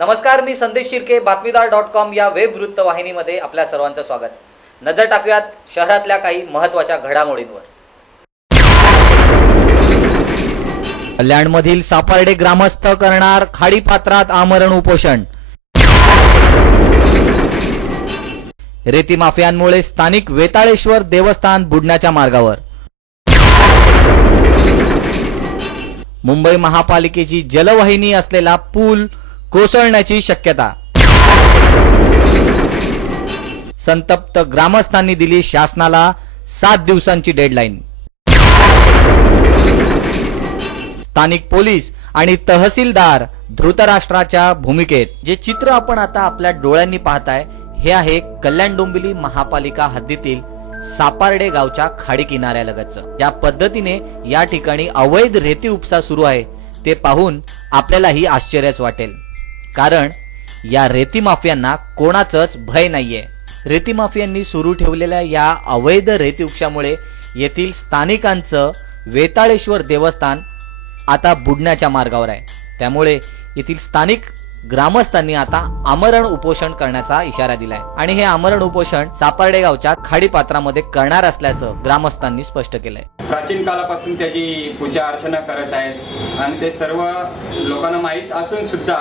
नमस्कार, मी संदेश शिर्के, बातमीदार.com या वेब वृत्तवाहिनीमध्ये आपल्या सर्वांचं स्वागत. नजर टाकूयात शहरातल्या काही महत्त्वाच्या घडामोडींवर. कल्याणमधील सापर्डे ग्रामस्थ करणार खाडीपात्रात आमरण उपोषण. रेती माफियांमुळे स्थानिक वेताळेश्वर देवस्थान बुडण्याच्या मार्गावर. मुंबई महापालिकेची जलवाहिनी असलेला पूल कोसळण्याची शक्यता. संतप्त ग्रामस्थांनी दिली शासनाला 7 दिवसांची डेडलाईन. स्थानिक पोलीस आणि तहसीलदार धृतराष्ट्राच्या भूमिकेत. जे चित्र आपण आता आपल्या डोळ्यांनी पाहताय हे आहे कल्याण डोंबिवली महापालिका हद्दीतील सापर्डे गावच्या खाडी किनाऱ्यालगतचं. ज्या पद्धतीने या ठिकाणी अवैध रेती उपसा सुरू आहे ते पाहून आपल्यालाही आश्चर्यच वाटेल, कारण या रेती माफियांना कोणाचंच भय नाहीये. रेती माफियांनी सुरू ठेवलेल्या या अवैध रेती उपशामुळे येथील स्थानिकांचं वेताळेश्वर देवस्थान आता बुडण्याच्या मार्गावर आहे. त्यामुळे येथील स्थानिक ग्रामस्थांनी आता आमरण उपोषण करण्याचा इशारा दिलाय आणि हे आमरण उपोषण सापर्डे गावच्या खाडीपात्रामध्ये करणार असल्याचं ग्रामस्थांनी स्पष्ट केलंय. प्राचीन काळापासून त्याची पूजा अर्चना करत आहेत आणि ते सर्व लोकांना माहीत असून सुद्धा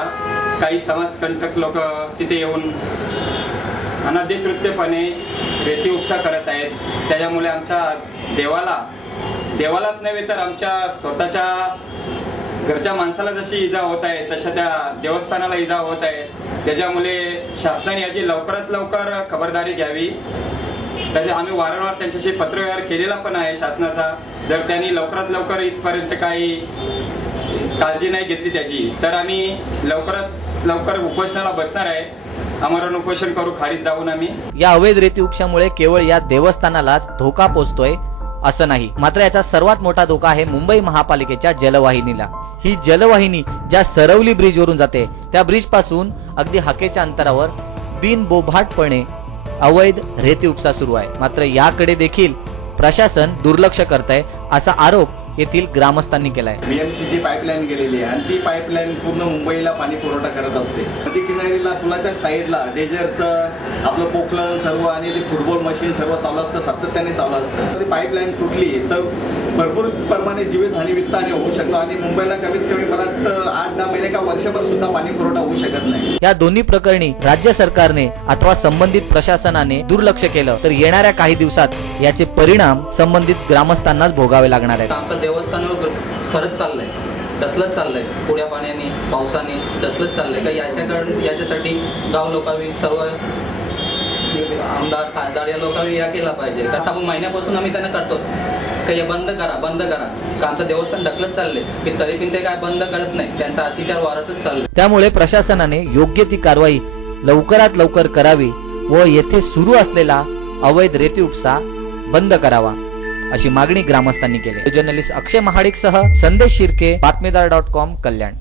काही समाजकंटक लोक तिथे येऊन अनधिकृतपणे रेती उपसा करत आहेत. त्याच्यामुळे आमच्या देवालाच नव्हे तर आमच्या स्वतःच्या घरच्या माणसाला जशी इजा होत आहे तशा त्या देवस्थानाला इजा होत आहे. त्याच्यामुळे शासनाने याची लवकरात लवकर खबरदारी घ्यावी. त्याचे आम्ही वारंवार त्यांच्याशी पत्रव्यवहार केलेला पण आहे शासनाचा. जर त्यांनी लवकरात लवकर इथपर्यंत काही काळजी नाही घेतली त्याची तर आम्ही लवकरात लवकर उपोषणाला बसणार आहे. आमरण उपोषण करू खाडीत जाऊन आम्ही. या अवैध रेती उपशामुळे केवळ या देवस्थानालाच धोका पोहोचतोय असं नाही, मात्र याचा सर्वात मोठा धोका आहे मुंबई महापालिकेच्या जलवाहिनीला. ही जलवाहिनी ज्या सरवली ब्रिज वरून जाते त्या ब्रिज पासून अगदी हाकेच्या अंतरावर बिनबोभाटपणे अवैध रेती उपसा सुरू आहे. मात्र याकडे देखील प्रशासन दुर्लक्ष करतंय असा आरोप येथील ग्रामस्थांनी केलाय. बीएमसीची पाईपलाईन गेलेली आहे आणि ती पाईपलाईन पूर्ण मुंबईला पाणी पुरवठा करत असते. नदी किनारीला पुलाच्या साईडला डेझरचं आपलं पोखलं सर्व आणि ते फुटबॉल मशीन सर्व चालू असतं, सातत्याने चालू असतं. ती पाईपलाईन तुटली तर भरपूर प्रमाणे जीवितहानी वित्तहानी होऊ शकतो आणि मुंबईला कमीत कमी मला वाटतं 8-10 महिने का वर्षभर सुद्धा पाणी पुरवठा होऊ शकत नाही. या दोन्ही प्रकरणी राज्य सरकारने अथवा संबंधित प्रशासनाने दुर्लक्ष केलं तर येणाऱ्या काही दिवसात याचे परिणाम संबंधित ग्रामस्थांनाच भोगावे लागणार आहेत. देवस्थानावर सरत चाललंय, ढसलत चाललंय, पुढ्या पाण्याने पावसाने ढसलत चाललंय. का याच्यासाठी गाव लोकांनी सर्व आमदार खासदार या लोकांनी या केला पाहिजे. कारण आपण महिन्यापासून आम्ही त्यांना करतो का हे बंद करा का आमचं देवस्थान ढकलत चाललंय की तरी पण ते काय बंद करत नाही. त्यांचा अत्याचार वाढतच चाललाय. त्यामुळे प्रशासनाने योग्य ती कारवाई लवकरात लवकर करावी व येथे सुरू असलेला अवैध रेती उपसा बंद करावा अशी मागणी ग्रामस्थांनी केली. जर्नलिस्ट अक्षय महाडिकसह संदेश शिर्के, बातमीदार.com, कल्याण.